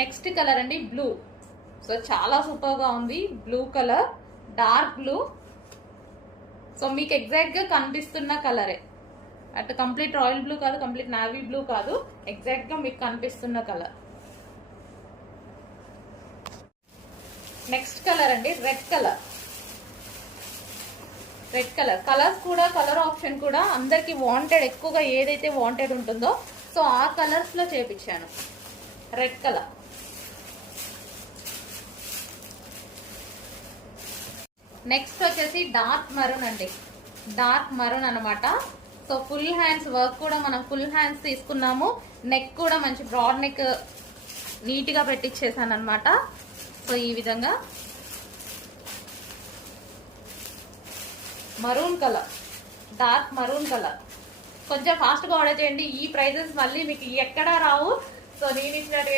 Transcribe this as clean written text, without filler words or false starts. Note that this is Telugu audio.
నెక్స్ట్ కలర్ అండి బ్లూ. సో చాలా సూపర్ గా ఉంది. Blue colour, dark blue. So మీకు ఎగ్జాక్ట్ గా కనిపిస్తున్న కలరే, అటు కంప్లీట్ రాయల్ బ్లూ కాదు, కంప్లీట్ నావీ బ్లూ కాదు, ఎగ్జాక్ట్ గా మీకు కనిపిస్తున్న కలర్. నెక్స్ట్ కలర్ అండి red colour. Red colour colours కూడా, కలర్ ఆప్షన్ కూడా అందరికి వాంటెడ్, ఎక్కువగా ఏదైతే వాంటెడ్ ఉంటుందో సో ఆ కలర్స్ లో చేపించాను. Red colour. నెక్స్ట్ వచ్చేసి డార్క్ మరూన్ అండి. డార్క్ మరూన్ అనమాట. సో ఫుల్ హ్యాండ్స్ వర్క్ కూడా మనం ఫుల్ హ్యాండ్స్ తీసుకున్నాము. నెక్ కూడా మంచి బ్రాడ్ నెక్ నీట్ గా పెట్టించేసాను అనమాట. సో ఈ విధంగా maroon colour, dark maroon colour. కొంచెం ఫాస్ట్ గా ఆర్డర్ చేయండి. ఈ ప్రైజెస్ మళ్ళీ మీకు ఎక్కడా రావు. సో నేను ఇచ్చినట్టు